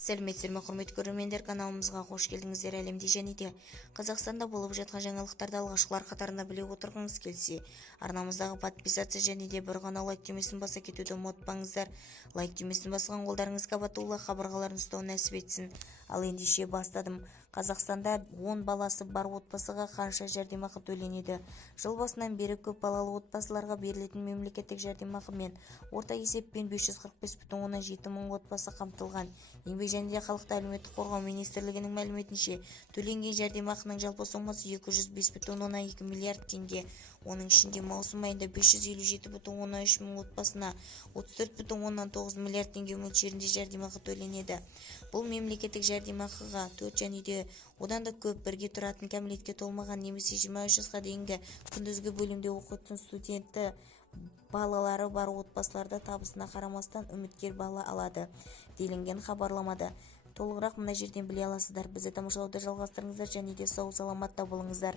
Сәлеметсіздер ме, құрметті көрермендер, каналымызға қош келдіңіздер. Әлемде және де Қазақстанда болып жатқан жаңалықтарды алғашқылар қатарына біле отырғыңыз келсе, арнамыздағы подписация және де бір ғана лайк түймесін баса кетуді ұмытпаңыздар. Лайк түймесін басқан қолдарыңызға батулы хабарғаларын ұстау нәсіп етсін. Ал ендеше бастадым. Қазақстанда 10 баласы бар отбасыға қанша жәрдемақы төленеді? Жыл басынан бері көп балалы отбасыларға берілетін мемлекеттік жәрдемақы мен орта есеппен 545,7 мың отбасы қамтылған. Еңбек және де халықты әлеуметтік қорғау министрлігінің мәліметінше, төленген жәрдемақының жалпы сомасы 205,2 миллиард теңге. Оның ішінде маусым айында 557,3 мың отбасына 34,9 миллиард теңге мөлшерінде жәрдемақы төленеді. Бұл мемлекеттік жәрдемақыға 4 және де одан да көп бірге тұратын, кәмелетке толмаған немесе 23 жасқа дейінгі күндізгі бөлімде оқитын студенті балалары бар отбасыларда табысына қарамастан үміткер бала алады, делінген хабарламада. Толығырақ мына жерден біле аласыздар. Бізді тамашалауды жалғастырыңыздар және де сау саламатта болыңыздар.